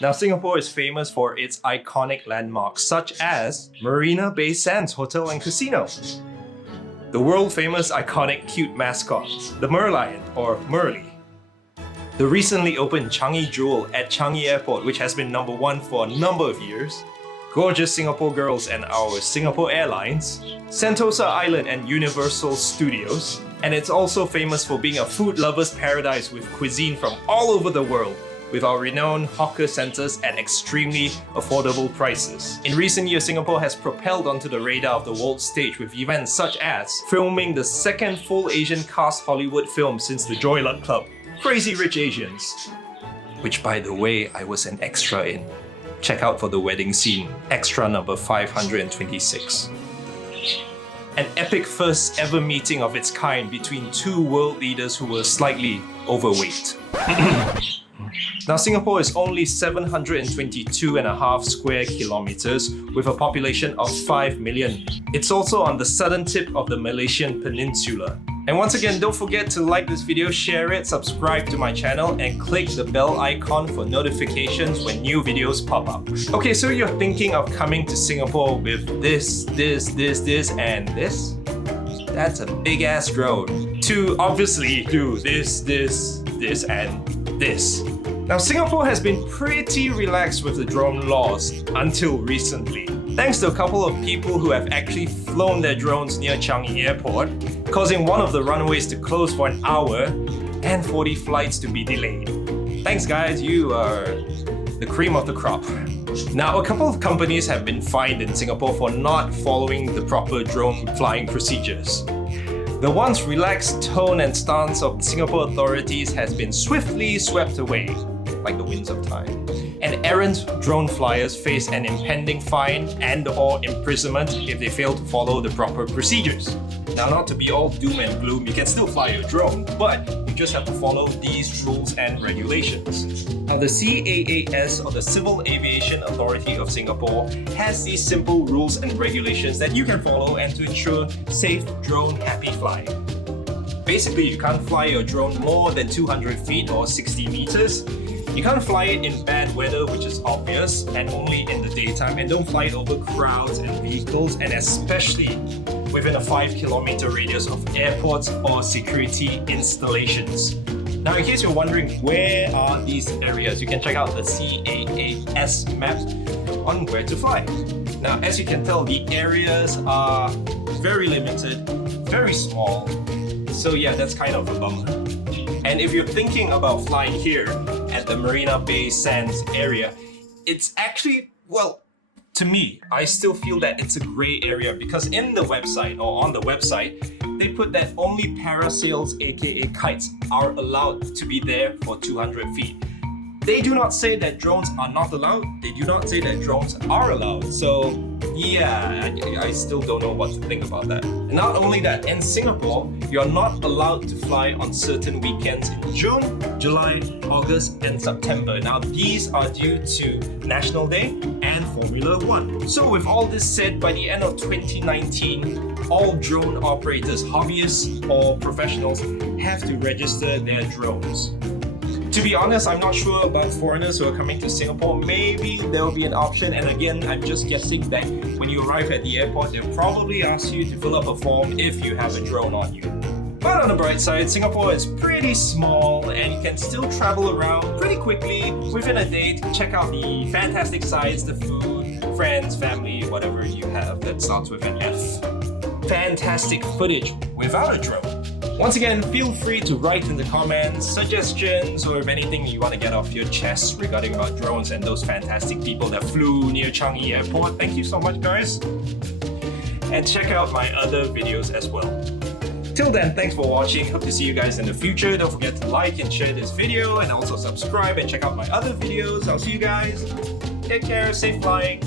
Now, Singapore is famous for its iconic landmarks such as Marina Bay Sands Hotel and Casino, the world-famous iconic cute mascot, the Merlion or Merly, the recently opened Changi Jewel at Changi Airport, which has been #1 for a number of years, gorgeous Singapore girls and our Singapore Airlines, Sentosa Island and Universal Studios, and it's also famous for being a food lover's paradise with cuisine from all over the world, with our renowned hawker centres at extremely affordable prices. In recent years, Singapore has propelled onto the radar of the world stage with events such as filming the second full Asian cast Hollywood film since the Joy Luck Club, Crazy Rich Asians, which by the way, I was an extra in. Check out for the wedding scene, extra number 526. An epic first ever meeting of its kind between two world leaders who were slightly overweight. Now, Singapore is only 722.5 square kilometers with a population of 5 million. It's also on the southern tip of the Malaysian peninsula. And once again, don't forget to like this video, share it, subscribe to my channel, and click the bell icon for notifications when new videos pop up. Okay, so you're thinking of coming to Singapore with this, and this? That's a big ass drone. To obviously do this, and this. Now, Singapore has been pretty relaxed with the drone laws until recently, thanks to a couple of people who have actually flown their drones near Changi Airport, causing one of the runways to close for an hour and 40 flights to be delayed. Thanks guys, you are the cream of the crop. Now, a couple of companies have been fined in Singapore for not following the proper drone flying procedures. The once relaxed tone and stance of Singapore authorities has been swiftly swept away, like the winds of time. And errant drone flyers face an impending fine and/or imprisonment if they fail to follow the proper procedures. Now, not to be all doom and gloom, you can still fly your drone, but you just have to follow these rules and regulations. Now, the CAAS, or the Civil Aviation Authority of Singapore, has these simple rules and regulations that you can follow and to ensure safe drone happy flying. Basically, you can't fly your drone more than 200 feet or 60 meters. You can't fly it in bad weather, which is obvious, and only in the daytime, and don't fly it over crowds and vehicles, and especially within a 5-kilometer radius of airports or security installations. Now, in case you're wondering where are these areas, you can check out the CAAS map on where to fly. Now, as you can tell, the areas are very limited, very small, so yeah, that's kind of a bummer. And if you're thinking about flying here at the Marina Bay Sands area, it's actually, well, to me, I still feel that it's a grey area because in the website or on the website, they put that only parasails, aka kites, are allowed to be there for 200 feet. They do not say that drones are not allowed. They do not say that drones are allowed. So yeah, I still don't know what to think about that. And not only that, in Singapore, you're not allowed to fly on certain weekends in June, July, August, and September. Now, these are due to National Day and Formula 1. So with all this said, by the end of 2019, all drone operators, hobbyists or professionals, have to register their drones. To be honest, I'm not sure about foreigners who are coming to Singapore. Maybe there will be an option, and again, I'm just guessing that when you arrive at the airport, they'll probably ask you to fill up a form if you have a drone on you. But on the bright side, Singapore is pretty small and you can still travel around pretty quickly within a day to check out the fantastic sights, the food, friends, family, whatever you have that starts with an F. Fantastic footage without a drone. Once again, feel free to write in the comments, suggestions, or if anything you want to get off your chest regarding about drones and those fantastic people that flew near Changi Airport. Thank you so much, guys. And check out my other videos as well. Till then, thanks for watching. Hope to see you guys in the future. Don't forget to like and share this video and also subscribe and check out my other videos. I'll see you guys. Take care, safe flying.